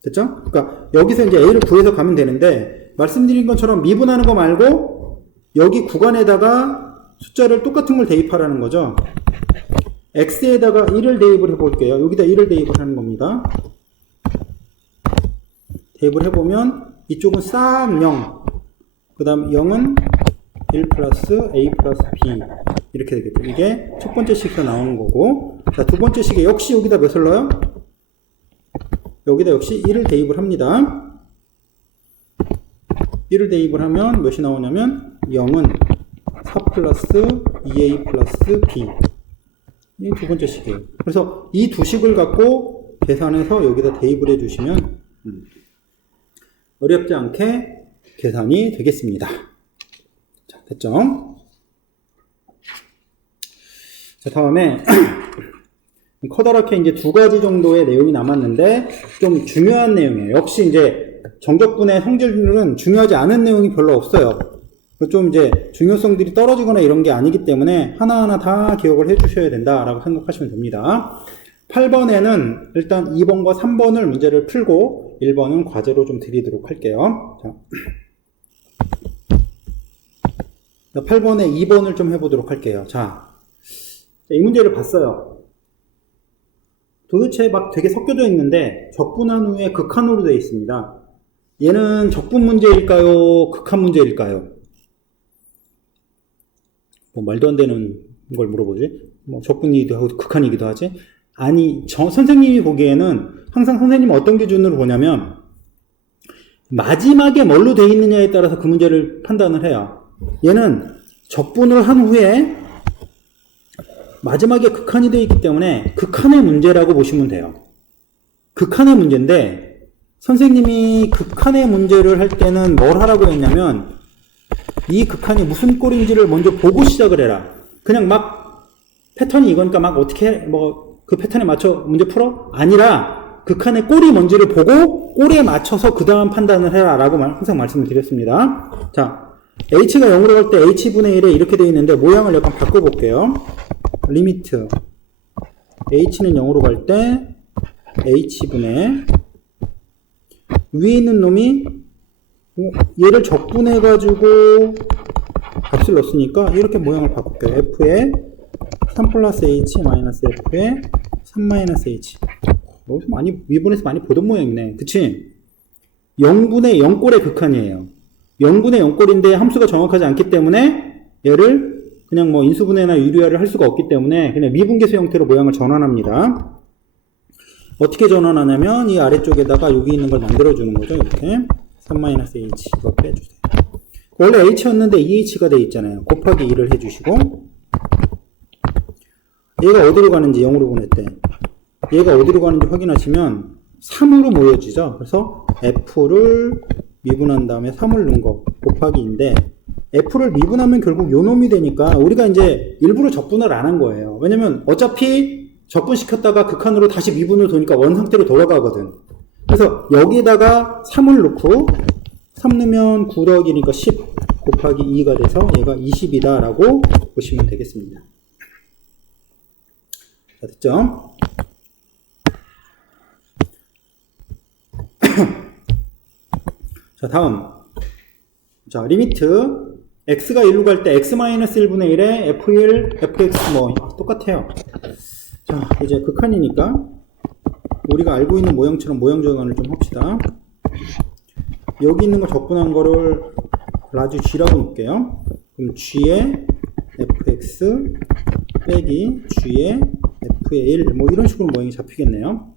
됐죠? 그러니까 여기서 이제 a를 구해서 가면 되는데 말씀드린 것처럼 미분하는 거 말고 여기 구간에다가 숫자를 똑같은 걸 대입하라는 거죠. x에다가 1을 대입을 해볼게요. 여기다 1을 대입을 하는 겁니다. 대입을 해보면 이쪽은 싹 0, 그 다음 0은 1 플러스 a 플러스 b 이렇게 되겠죠. 이게 첫 번째 식에서 나오는 거고, 자, 두 번째 식에 역시 여기다 몇을 넣어요? 여기다 역시 1을 대입을 합니다. 1을 대입을 하면 몇이 나오냐면 0은 4 플러스 2a 플러스 b. 이 두 번째 식이에요. 그래서 이 두 식을 갖고 계산해서 여기다 대입을 해주시면 어렵지 않게 계산이 되겠습니다. 자, 됐죠? 자, 다음에 커다랗게 이제 두 가지 정도의 내용이 남았는데 좀 중요한 내용이에요. 역시 이제 정적분의 성질률은 중요하지 않은 내용이 별로 없어요. 좀 이제 중요성들이 떨어지거나 이런 게 아니기 때문에 하나하나 다 기억을 해 주셔야 된다라고 생각하시면 됩니다. 8번에는 일단 2번과 3번을 문제를 풀고 1번은 과제로 좀 드리도록 할게요. 자. 8번에 2번을 좀 해보도록 할게요. 자, 이 문제를 봤어요. 도대체 막 되게 섞여져 있는데 적분한 후에 극한으로 되어 있습니다. 얘는 적분 문제일까요? 극한 문제일까요? 뭐 말도 안 되는 걸 물어보지? 뭐 적분이기도 하고 극한이기도 하지? 아니, 선생님이 보기에는 항상 선생님은 어떤 기준으로 보냐면 마지막에 뭘로 되어 있느냐에 따라서 그 문제를 판단을 해요. 얘는 적분을 한 후에 마지막에 극한이 되어 있기 때문에 극한의 문제라고 보시면 돼요. 극한의 문제인데 선생님이 극한의 문제를 할 때는 뭘 하라고 했냐면 이 극한이 무슨 꼴인지를 먼저 보고 시작을 해라. 그냥 막 패턴이 이거니까 막 어떻게 뭐 그 패턴에 맞춰 문제 풀어? 아니라 극한의 꼴이 뭔지를 보고 꼴에 맞춰서 그 다음 판단을 해라 라고 항상 말씀을 드렸습니다. 자, h가 0으로 갈 때 h분의 1에 이렇게 되어 있는데 모양을 약간 바꿔볼게요. 리미트 h는 0으로 갈 때 h분의 위에 있는 놈이 얘를 적분해가지고 값을 넣었으니까 이렇게 모양을 바꿀게요. f에 3 플러스 h 마이너스 f에 3 마이너스 h. 여기서 많이 위분에서 많이 보던 모양이네. 그치? 0분의 0꼴의 극한이에요. 0분의 0꼴인데 함수가 정확하지 않기 때문에 얘를 그냥 뭐 인수분해나 유리화를 할 수가 없기 때문에 그냥 미분계수 형태로 모양을 전환합니다. 어떻게 전환하냐면 이 아래쪽에다가 여기 있는 걸 만들어주는 거죠. 이렇게 3-h 이거 빼주세요. 원래 h였는데 2h가 돼 있잖아요. 곱하기 2를 해주시고 얘가 어디로 가는지 0으로 보냈대. 얘가 어디로 가는지 확인하시면 3으로 모여지죠. 그래서 f를 미분한 다음에 3을 넣은 거 곱하기 2인데 f를 미분하면 결국 요 놈이 되니까 우리가 이제 일부러 적분을 안 한 거예요. 왜냐면 어차피 적분시켰다가 극한으로 다시 미분을 도니까 원상태로 돌아가거든. 그래서 여기다가 3을 넣고 3 넣으면 9 더하기니까 10 곱하기 2가 돼서 얘가 20이다 라고 보시면 되겠습니다. 자, 됐죠? 자, 다음. 자, 리미트 x가 1로 갈 때 x-1분의 1에 f1, fx 뭐 똑같아요. 자, 이제 극한이니까 우리가 알고 있는 모양처럼 모양 전환을 좀 합시다. 여기 있는 거 적분한 거를 라지 g라고 놓을게요. 그럼 g에 fx 빼기 g에 f의 1 뭐 이런 식으로 모양이 잡히겠네요.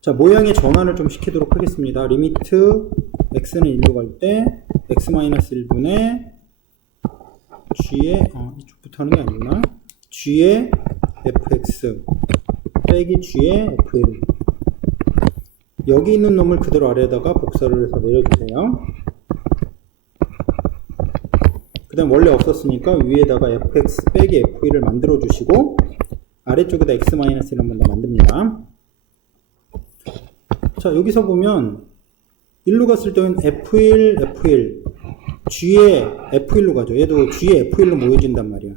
자, 모양의 전환을 좀 시키도록 하겠습니다. 리미트 x는 1로 갈 때 x-1분의 g에 이쪽부터 하는 게 아니구나. g에 fx 빼기 g에 f1 여기 있는 놈을 그대로 아래에다가 복사를 해서 내려주세요. 그 다음 원래 없었으니까 위에다가 fx 빼기 f1을 만들어 주시고 아래쪽에다 x-1을 한번 더 만듭니다. 자, 여기서 보면 1로 갔을 때는 f1, f1 g에 f1로 가죠. 얘도 g에 f1로 모여진단 말이야.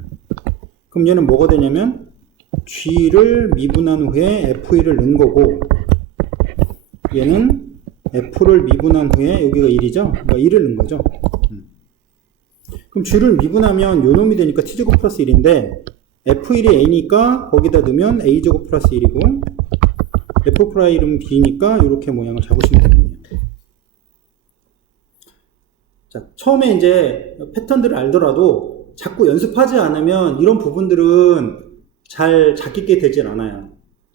그럼 얘는 뭐가 되냐면 g를 미분한 후에 f1을 넣은 거고 얘는 f를 미분한 후에 여기가 1이죠. 그러니까 1을 넣은 거죠. 그럼 g를 미분하면 요 놈이 되니까 t제곱 플러스 1인데 f1이 a니까 거기다 넣으면 a제곱 플러스 1이고 f 프라임은 b니까 이렇게 모양을 잡으시면 되겠네요. 자, 처음에 이제 패턴들을 알더라도 자꾸 연습하지 않으면 이런 부분들은 잘 잡히게 되질 않아요.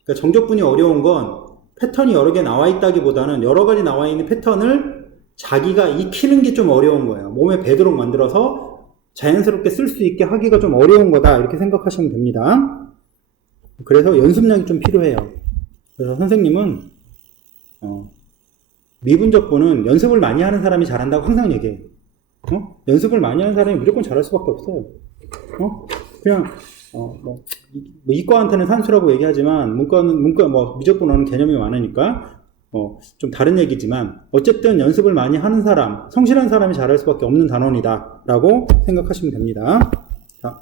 그러니까 정적분이 어려운 건 패턴이 여러 개 나와 있다기보다는 여러 가지 나와 있는 패턴을 자기가 익히는 게 좀 어려운 거예요. 몸에 배도록 만들어서 자연스럽게 쓸 수 있게 하기가 좀 어려운 거다 이렇게 생각하시면 됩니다. 그래서 연습량이 좀 필요해요. 그래서 선생님은 미분적분은 연습을 많이 하는 사람이 잘한다고 항상 얘기해요. 연습을 많이 하는 사람이 무조건 잘할 수밖에 없어요. 그냥 뭐 이과한테는 산수라고 얘기하지만 문과 뭐 미적분어는 개념이 많으니까 좀 다른 얘기지만 어쨌든 연습을 많이 하는 사람, 성실한 사람이 잘할 수밖에 없는 단원이다 라고 생각하시면 됩니다. 자,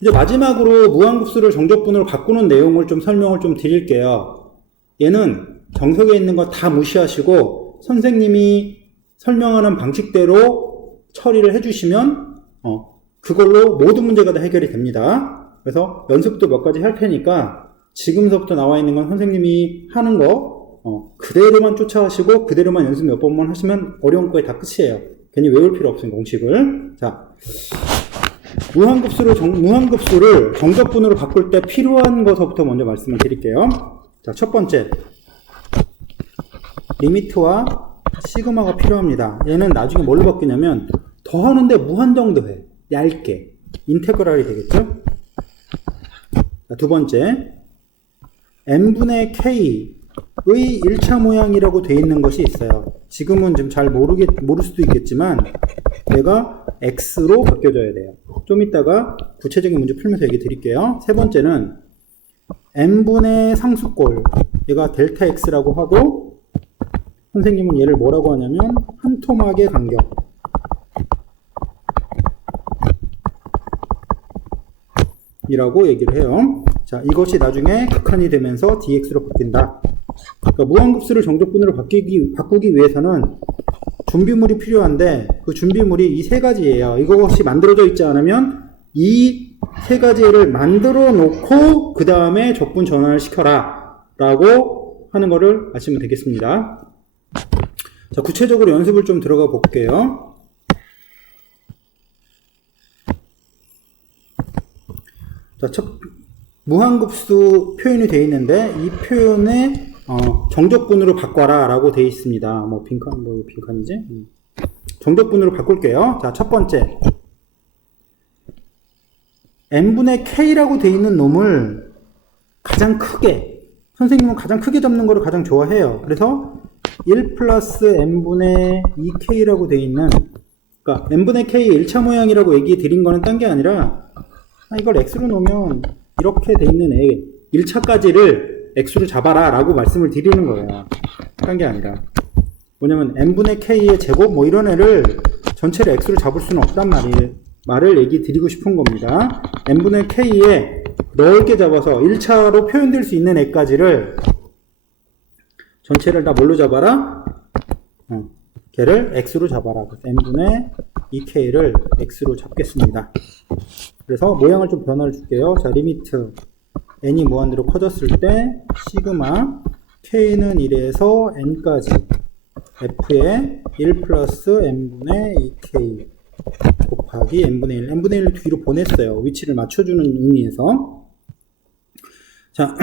이제 마지막으로 무한급수를 정적분으로 바꾸는 내용을 좀 설명을 좀 드릴게요. 얘는 정석에 있는 거 다 무시하시고 선생님이 설명하는 방식대로 처리를 해주시면 그걸로 모든 문제가 다 해결이 됩니다. 그래서 연습도 몇 가지 할 테니까 지금서부터 나와 있는 건 선생님이 하는 거 그대로만 쫓아가시고 그대로만 연습 몇 번만 하시면 어려운 거에 다 끝이에요. 괜히 외울 필요 없어요, 공식을. 자, 무한급수를 정적분으로 바꿀 때 필요한 것부터 먼저 말씀을 드릴게요. 자, 첫 번째, 리미트와 시그마가 필요합니다. 얘는 나중에 뭘로 바뀌냐면 더하는데 무한정 더해, 얇게 인테그랄이 되겠죠. 자, 두 번째, n분의 k의 1차 모양이라고 되어 있는 것이 있어요. 지금은 좀 잘 모를 수도 있겠지만 얘가 x로 바뀌어져야 돼요. 좀 이따가 구체적인 문제 풀면서 얘기 드릴게요. 세 번째는 n분의 상수꼴, 얘가 델타 x라고 하고 선생님은 얘를 뭐라고 하냐면 한 토막의 간격, 이라고 얘기를 해요. 자, 이것이 나중에 극한이 되면서 dx로 바뀐다. 그러니까 무한급수를 정적분으로 바꾸기 위해서는 준비물이 필요한데 그 준비물이 이 세 가지예요. 이것이 만들어져 있지 않으면 이 세 가지를 만들어 놓고 그 다음에 적분 전환을 시켜라 라고 하는 거를 아시면 되겠습니다. 자, 구체적으로 연습을 좀 들어가 볼게요. 자, 무한급수 표현이 되어 있는데 이 표현에 정적분으로 바꿔라 라고 되어 있습니다. 빈칸이지? 정적분으로 바꿀게요. 자, 첫 번째, n분의 k라고 되어 있는 놈을 가장 크게, 선생님은 가장 크게 잡는 거를 가장 좋아해요. 그래서 1 플러스 n분의 2k라고 되어 있는, 그러니까 n분의 k 1차 모양이라고 얘기 드린 거는 딴 게 아니라 이걸 x로 놓으면 이렇게 돼 있는 애 1차까지를 x로 잡아라 라고 말씀을 드리는 거예요. 딴 게 아니라 뭐냐면 n분의 k의 제곱 뭐 이런 애를 전체를 x로 잡을 수는 없단 말을 얘기 드리고 싶은 겁니다. n분의 k에 넓게 잡아서 1차로 표현될 수 있는 애까지를 전체를 다 뭘로 잡아라? 걔를 x로 잡아라. n분의 2k를 x로 잡겠습니다. 그래서 모양을 좀 변화를 줄게요. 자, 리미트 n이 무한대로 커졌을 때 시그마 k는 1에서 n까지 f에 1 플러스 n분의 2k 곱하기 n분의 1, n분의 1을 뒤로 보냈어요. 위치를 맞춰주는 의미에서. 자,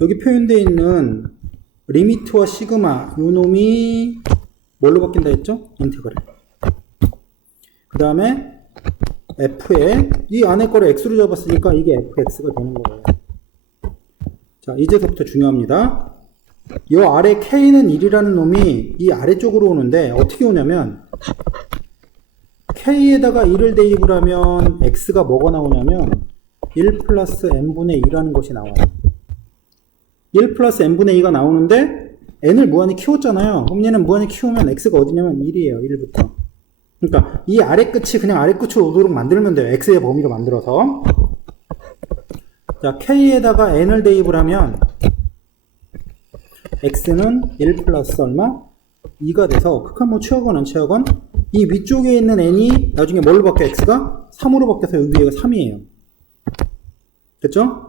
여기 표현되어 있는 리미트와 시그마, 요 놈이 뭘로 바뀐다 했죠? 인테그랄. 그 다음에 f에 이 안에 거를 x로 잡았으니까 이게 fx가 되는 거예요. 자, 이제부터 중요합니다. 이 아래 k는 1이라는 놈이 이 아래쪽으로 오는데 어떻게 오냐면 k에다가 1을 대입을 하면 x가 뭐가 나오냐면 1 플러스 n분의 2라는 것이 나와요. 1 플러스 n분의 2가 나오는데 n을 무한히 키웠잖아요. 그럼 얘는 무한히 키우면 x가 어디냐면 1이에요. 1부터. 그러니까 이 아래 끝이 그냥 아래 끝으로 오도록 만들면 돼요. x의 범위로 만들어서. 자, k에다가 n을 대입을 하면 x는 1 플러스 얼마? 2가 돼서 극한모 취하건 안 취하건 이 위쪽에 있는 n이 나중에 뭘로 바뀌어? x가 3으로 바뀌어서 여기 위에가 3이에요. 됐죠?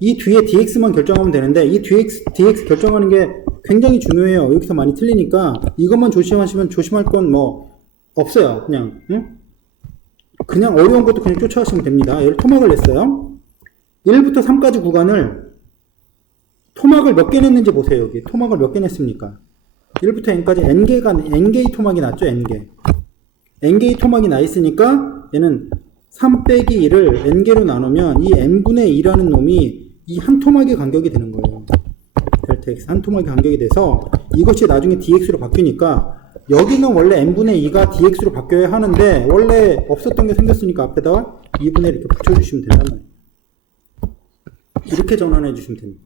이 뒤에 dx만 결정하면 되는데 이 dx 결정하는 게 굉장히 중요해요. 여기서 많이 틀리니까 이것만 조심하시면 조심할 건 뭐 없어요. 그냥 그냥 어려운 것도 그냥 쫓아가시면 됩니다. 얘를 토막을 냈어요. 1부터 3까지 구간을 토막을 몇 개 냈는지 보세요. 여기 토막을 몇 개 냈습니까? 1부터 n까지 n개의 토막이 났죠. n개의 토막이 나 있으니까 얘는 3 빼기 1을 n개로 나누면 이 n분의 2라는 놈이 이 한 토막의 간격이 되는 거예요. 델타 x 한 토막의 간격이 돼서 이것이 나중에 dx로 바뀌니까 여기는 원래 n분의 2가 dx로 바뀌어야 하는데 원래 없었던 게 생겼으니까 앞에다가 2분의 1 이렇게 붙여주시면 된단 말이에요. 이렇게 전환해 주시면 됩니다.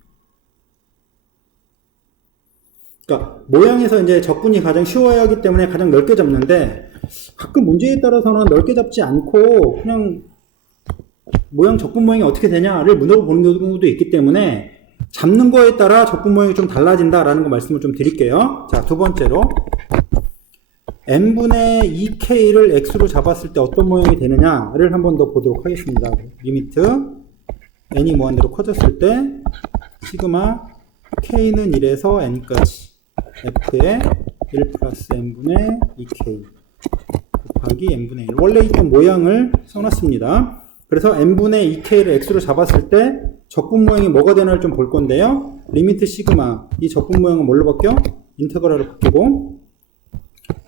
그러니까 모양에서 이제 접근이 가장 쉬워야 하기 때문에 가장 넓게 잡는데 가끔 문제에 따라서는 넓게 잡지 않고 그냥 모양 접근 모양이 어떻게 되냐를 물어보는 경우도 있기 때문에 잡는 거에 따라 접근 모양이 좀 달라진다라는 거 말씀을 좀 드릴게요. 자, 두 번째로 n분의 2k를 x로 잡았을 때 어떤 모양이 되느냐를 한 번 더 보도록 하겠습니다. 리미트 n이 무한대로 커졌을 때 시그마 k는 1에서 n까지 f의 1 플러스 n분의 2k 곱하기 n분의 1 원래 있던 모양을 써놨습니다. 그래서 n분의 2k를 x로 잡았을 때 적분 모양이 뭐가 되나를 좀 볼 건데요. 리미트 시그마 이 적분 모양은 뭘로 바뀌어? 인테그랄로 바뀌고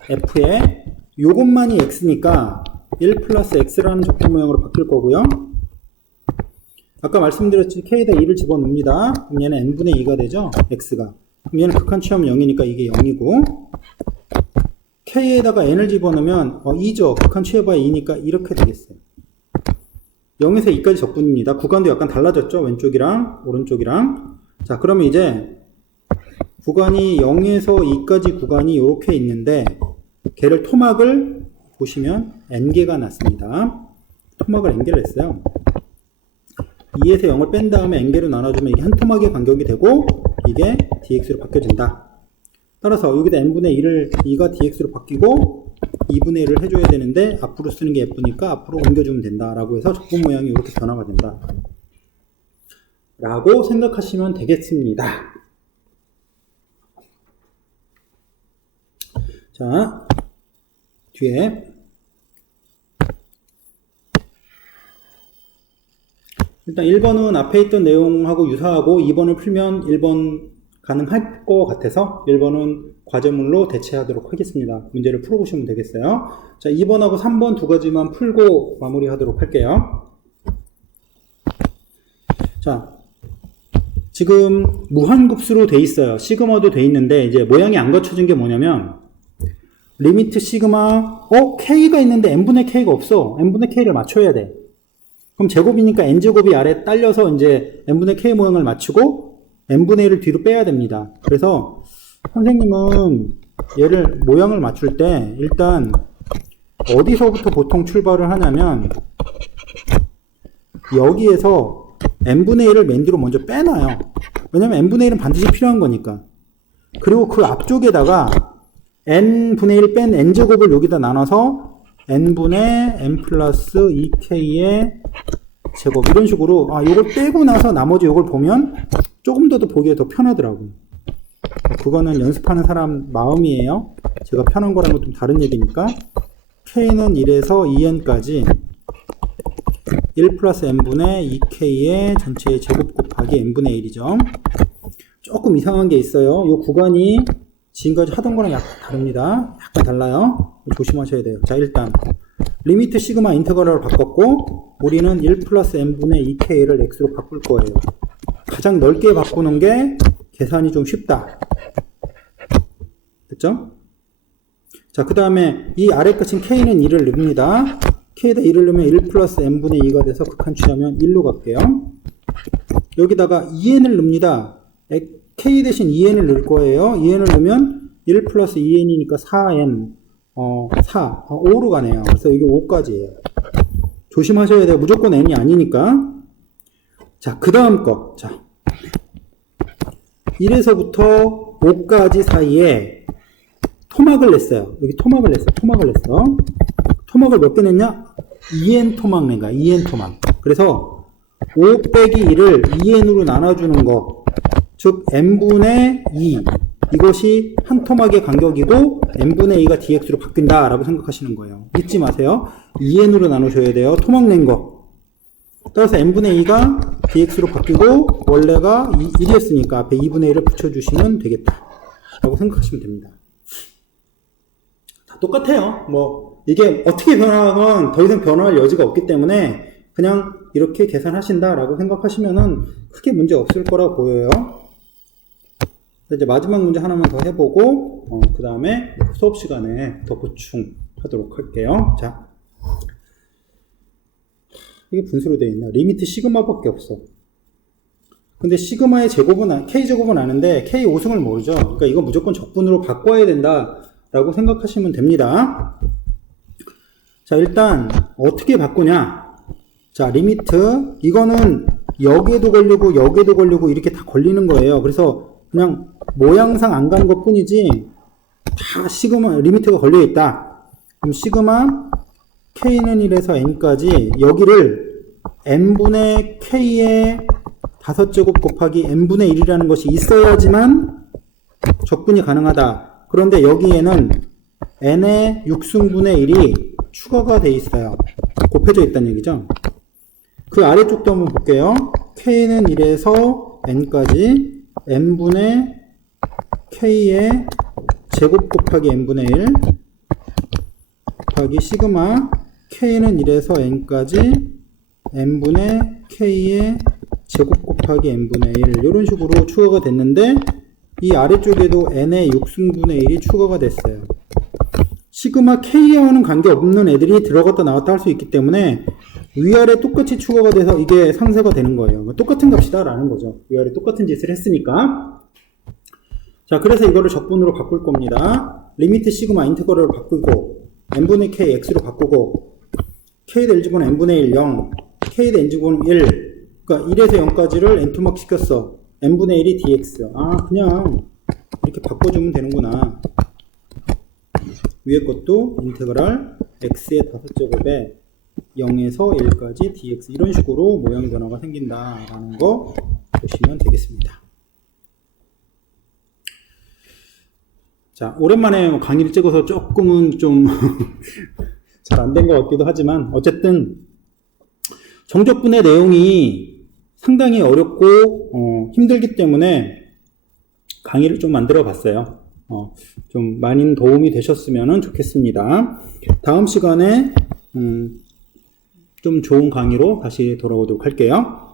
f에 요것만이 x니까 1 플러스 x라는 적분 모양으로 바뀔 거고요. 아까 말씀드렸지 k에다 2를 집어넣습니다. 그럼 얘는 n분의 2가 되죠. x가. 그럼 얘는 극한 취하면 0이니까 이게 0이고 k에다가 n을 집어넣으면 2죠. 극한 취해봐야 2니까 이렇게 되겠어요. 0에서 2까지 적분입니다. 구간도 약간 달라졌죠. 왼쪽이랑 오른쪽이랑. 자, 그러면 이제 구간이 0에서 2까지 구간이 이렇게 있는데 걔를 토막을 보시면 n개가 났습니다. 토막을 n개를 했어요. 2에서 0을 뺀 다음에 n개로 나눠주면 이게 한 토막의 간격이 되고 이게 dx로 바뀌어진다. 따라서 여기다 n분의 2가 dx로 바뀌고 2분의 1을 해줘야 되는데 앞으로 쓰는 게 예쁘니까 앞으로 옮겨주면 된다 라고 해서 적분 모양이 이렇게 변화가 된다 라고 생각하시면 되겠습니다. 자, 뒤에 일단 1번은 앞에 있던 내용하고 유사하고 2번을 풀면 1번 가능할 것 같아서 1번은 과제물로 대체하도록 하겠습니다. 문제를 풀어보시면 되겠어요. 자, 2번하고 3번 두 가지만 풀고 마무리하도록 할게요. 자, 지금 무한급수로 돼 있어요. 시그마도 돼 있는데 이제 모양이 안 갖춰진 게 뭐냐면 리미트 시그마 k가 있는데 n분의 k가 없어. n분의 k를 맞춰야 돼. 그럼 제곱이니까 n제곱이 아래 딸려서 이제 n분의 k 모양을 맞추고 n분의 1을 뒤로 빼야 됩니다. 그래서 선생님은 얘를 모양을 맞출 때 일단 어디서부터 보통 출발을 하냐면 여기에서 n분의 1을 맨 뒤로 먼저 빼놔요. 왜냐면 n분의 1은 반드시 필요한 거니까. 그리고 그 앞쪽에다가 n분의 1 뺀 n제곱을 여기다 나눠서 n분의 n 플러스 2k의 제곱 이런 식으로 요걸 빼고 나서 나머지 요걸 보면 조금 더 보기에 더 편하더라고요. 그거는 연습하는 사람 마음이에요. 제가 편한 거랑은 좀 다른 얘기니까 k는 1에서 2n까지 1 플러스 n분의 2k의 전체의 제곱 곱하기 n분의 1이죠. 조금 이상한 게 있어요. 이 구간이 지금까지 하던 거랑 약간 다릅니다. 약간 달라요. 조심하셔야 돼요. 자, 일단 리미트 시그마 인테그랄을 바꿨고 우리는 1 플러스 n분의 2k를 x로 바꿀 거예요. 가장 넓게 바꾸는 게 계산이 좀 쉽다. 됐죠? 자, 그 다음에 이 아래 끝인 k는 2를 넣습니다. k에다 2를 넣으면 1 플러스 n분의 2가 돼서 극한 취하면 1로 갈게요. 여기다가 2n을 넣습니다. k 대신 2n을 넣을 거예요. 2n을 넣으면 1 플러스 2n이니까 4n 5로 가네요. 그래서 이게 5까지예요. 조심하셔야 돼요. 무조건 n이 아니니까. 자, 그 다음 거. 자, 1에서부터 5까지 사이에 토막을 냈어요. 여기 토막을 냈어. 토막을 몇 개 냈냐? 2n 토막 낸 거야. 2n 토막. 그래서 5 빼기 1을 2n으로 나눠주는 거. 즉, n분의 2. 이것이 한 토막의 간격이고 n분의 2가 dx로 바뀐다 라고 생각하시는 거예요. 잊지 마세요. 2n으로 나누셔야 돼요. 토막 낸 거. 따라서 n분의 2가 dx로 바뀌고 원래가 1이었으니까 앞에 2분의 1을 붙여주시면 되겠다 라고 생각하시면 됩니다. 다 똑같아요. 뭐 이게 어떻게 변화하건 더 이상 변화할 여지가 없기 때문에 그냥 이렇게 계산하신다 라고 생각하시면은 크게 문제 없을 거라고 보여요. 이제 마지막 문제 하나만 더 해보고 그 다음에 수업 시간에 더 보충하도록 할게요. 자, 이게 분수로 되어 있나? 리미트 시그마밖에 없어. 근데 시그마의 제곱은, K제곱은 아는데 K 5승을 모르죠. 그러니까 이거 무조건 적분으로 바꿔야 된다라고 생각하시면 됩니다. 자, 일단 어떻게 바꾸냐. 자, 리미트. 이거는 여기에도 걸리고 여기에도 걸리고 이렇게 다 걸리는 거예요. 그래서 그냥 모양상 안 가는 것 뿐이지 다 시그마, 리미트가 걸려 있다. 그럼 시그마 K는 1에서 N까지 여기를 N분의 K의 5제곱 곱하기 N분의 1이라는 것이 있어야지만 적분이 가능하다. 그런데 여기에는 N의 6승분의 1이 추가가 돼 있어요. 곱해져 있다는 얘기죠. 그 아래쪽도 한번 볼게요. K는 1에서 N까지 N분의 K의 제곱 곱하기 N분의 1 곱하기 시그마 K는 1에서 N까지 N분의 K의 제곱 곱하기 N분의 1 이런 식으로 추가가 됐는데 이 아래쪽에도 N의 6승분의 1이 추가가 됐어요. 시그마 K와는 관계없는 애들이 들어갔다 나왔다 할 수 있기 때문에 위아래 똑같이 추가가 돼서 이게 상쇄가 되는 거예요. 똑같은 값이다 라는 거죠. 위아래 똑같은 짓을 했으니까. 자, 그래서 이거를 적분으로 바꿀 겁니다. 리미트 시그마 인테그럴을 바꾸고 n분의 k x로 바꾸고 k 대 1제곱은 n분의 1 0 k 대 n제곱은 1 그러니까 1에서 0까지를 n토막 시켰어. n분의 1이 dx. 아, 그냥 이렇게 바꿔주면 되는구나. 위에 것도 인테그랄 x의 5제곱에 0에서 1까지 dx 이런 식으로 모양 변화가 생긴다라는 거 보시면 되겠습니다. 자, 오랜만에 강의를 찍어서 조금은 좀 잘 안 된 것 같기도 하지만 어쨌든 정적분의 내용이 상당히 어렵고 힘들기 때문에 강의를 좀 만들어 봤어요. 좀 많은 도움이 되셨으면 좋겠습니다. 다음 시간에 좀 좋은 강의로 다시 돌아오도록 할게요.